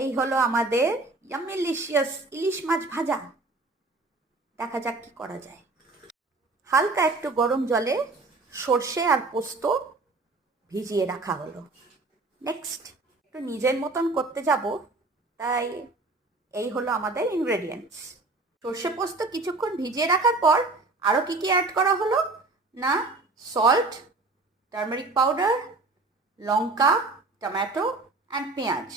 এই হলো আমাদের ইয়ামিলিশিয়াস ইলিশ মাছ ভাজা। দেখা যাক কি করা যায়। হালকা একটু গরম জলে সর্ষে আর পোস্ত ভিজিয়ে রাখা হলো। নেক্সট একটু নিজের মতন করতে যাব, তাই এই হলো আমাদের ইনগ্রেডিয়েন্টস। সর্ষে পোস্ত কিছুক্ষণ ভিজিয়ে রাখার পর আরও কী কী অ্যাড করা হলো না, salt, turmeric powder, Lanka, tomato and পেঁয়াজ,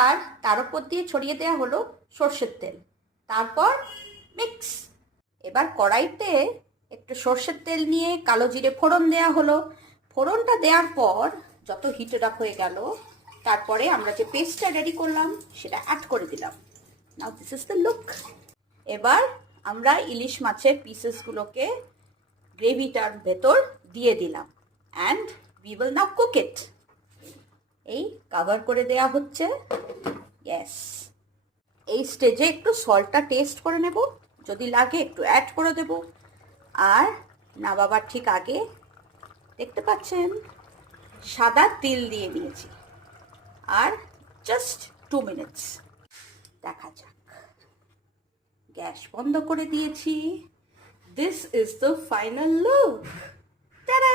আর তার উপর দিয়ে ছড়িয়ে দেওয়া হলো সর্ষের তেল। তারপর মিক্স। এবার কড়াইতে একটু সর্ষের তেল নিয়ে কালো জিরে ফোড়ন দেওয়া হলো। ফোড়নটা দেওয়ার পর যত হিটেড আপ হয়ে গেল, তারপরে আমরা যে পেস্টটা রেডি করলাম সেটা অ্যাড করে দিলাম। নাও দিস ইজ দ্য লুক। এবার আমরা ইলিশ মাছের পিসেসগুলোকে গ্রেভিটার ভেতর দিয়ে দিলাম and we will now cook it. এই কভার করে দেয়া হচ্ছে। ইয়েস, এই স্টেজে একটু সল্টটা টেস্ট করে নেব, যদি লাগে একটু অ্যাড করে দেব। আর নামাবার ঠিক আগে দেখতে পাচ্ছেন সাদা তিল দিয়ে দিয়েছি। আর জাস্ট 2 মিনিটস দেখা যাক। গ্যাস বন্ধ করে দিয়েছি। This is the final look. Tata!